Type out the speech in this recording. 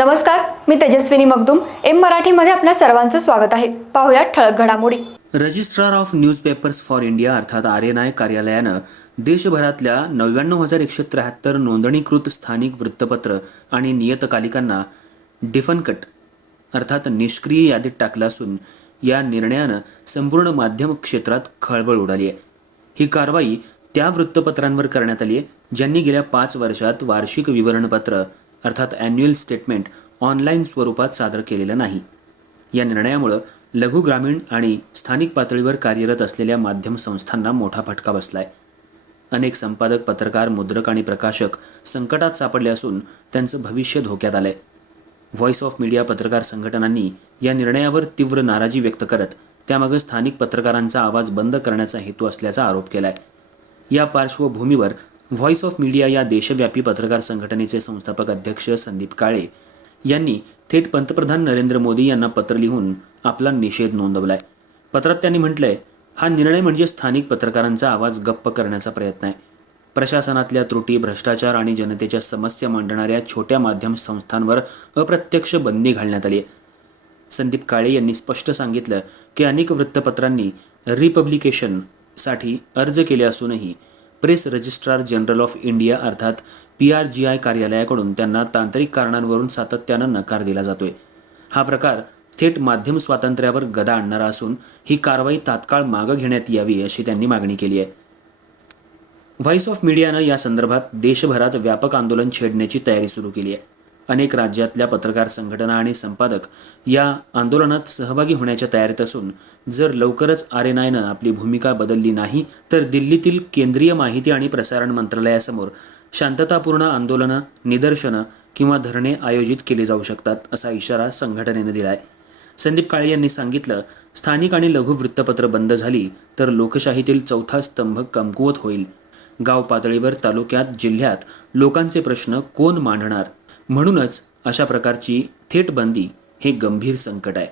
नमस्कार मी तेजस्विनी मगदुम. एम मराठीमध्ये आपल्या सर्वांचं स्वागत आहे. पाहुयात ठळक घडामोडी. Registrar of newspapers for India अर्थात आर एन आय कार्यालयानं देशभरातल्या नव्याण्णव हजार एकशे त्र्याहत्तर नोंदणीकृत स्थानिक वृत्तपत्र आणि नियतकालिकांना डिफनकट अर्थात निष्क्रिय यादीत टाकलं असून या निर्णयानं संपूर्ण माध्यम क्षेत्रात खळबळ उडाली आहे. ही कारवाई त्या वृत्तपत्रांवर करण्यात आली आहे ज्यांनी गेल्या पाच वर्षात वार्षिक विवरणपत्र अर्थात ॲन्युअल स्टेटमेंट ऑनलाईन स्वरूपात सादर केलेलं नाही. या निर्णयामुळं लघु ग्रामीण आणि स्थानिक पातळीवर कार्यरत असलेल्या माध्यम संस्थांना मोठा फटका बसलाय. अनेक संपादक पत्रकार मुद्रक आणि प्रकाशक संकटात सापडले असून त्यांचं भविष्य धोक्यात आलंय. व्हॉइस ऑफ मीडिया पत्रकार संघटनांनी या निर्णयावर तीव्र नाराजी व्यक्त करत त्यामागे स्थानिक पत्रकारांचा आवाज बंद करण्याचा हेतू असल्याचा आरोप केलाय. या पार्श्वभूमीवर व्हॉइस ऑफ मीडिया या देशव्यापी पत्रकार संघटनेचे संस्थापक अध्यक्ष संदीप काळे यांनी थेट पंतप्रधान नरेंद्र मोदी यांना पत्र लिहून आपला निषेध नोंदवलाय. पत्रात त्यांनी म्हटलंय हा निर्णय म्हणजे स्थानिक पत्रकारांचा आवाज गप्प करण्याचा प्रयत्न आहे. प्रशासनातल्या त्रुटी भ्रष्टाचार आणि जनतेच्या समस्या मांडणाऱ्या छोट्या माध्यम संस्थांवर अप्रत्यक्ष बंदी घालण्यात आली आहे संदीप काळे यांनी स्पष्ट सांगितलं की अनेक वृत्तपत्रांनी रिपब्लिकेशनसाठी अर्ज केले असूनही press registrar general of India अर्थात पी आर जी आय कार्यालयाकडून त्यांना तांत्रिक कारणांवरून सातत्यानं नकार दिला जातोय. हा प्रकार थेट माध्यम स्वातंत्र्यावर गदा आणणारा असून ही कारवाई तात्काळ मागं घेण्यात यावी अशी त्यांनी मागणी केली आहे. व्हॉइस ऑफ मीडियानं या संदर्भात देशभरात व्यापक आंदोलन छेडण्याची तयारी सुरू केली आहे. अनेक राज्यातल्या पत्रकार संघटना आणि संपादक या आंदोलनात सहभागी होण्याच्या तयारीत असून जर लवकरच आर एन आयनं आपली भूमिका बदलली नाही तर दिल्लीतील केंद्रीय माहिती आणि प्रसारण मंत्रालयासमोर शांततापूर्ण आंदोलनं निदर्शनं किंवा धरणे आयोजित केले जाऊ शकतात असा इशारा संघटनेनं दिलाय. संदीप काळे यांनी सांगितलं स्थानिक आणि लघु वृत्तपत्र बंद झाली तर लोकशाहीतील चौथा स्तंभ कमकुवत होईल. गाव पातळीवर तालुक्यात जिल्ह्यात लोकांचे प्रश्न कोण मांडणार? म्हणूनच अशा प्रकारची थेट बंदी हे गंभीर संकट आहे.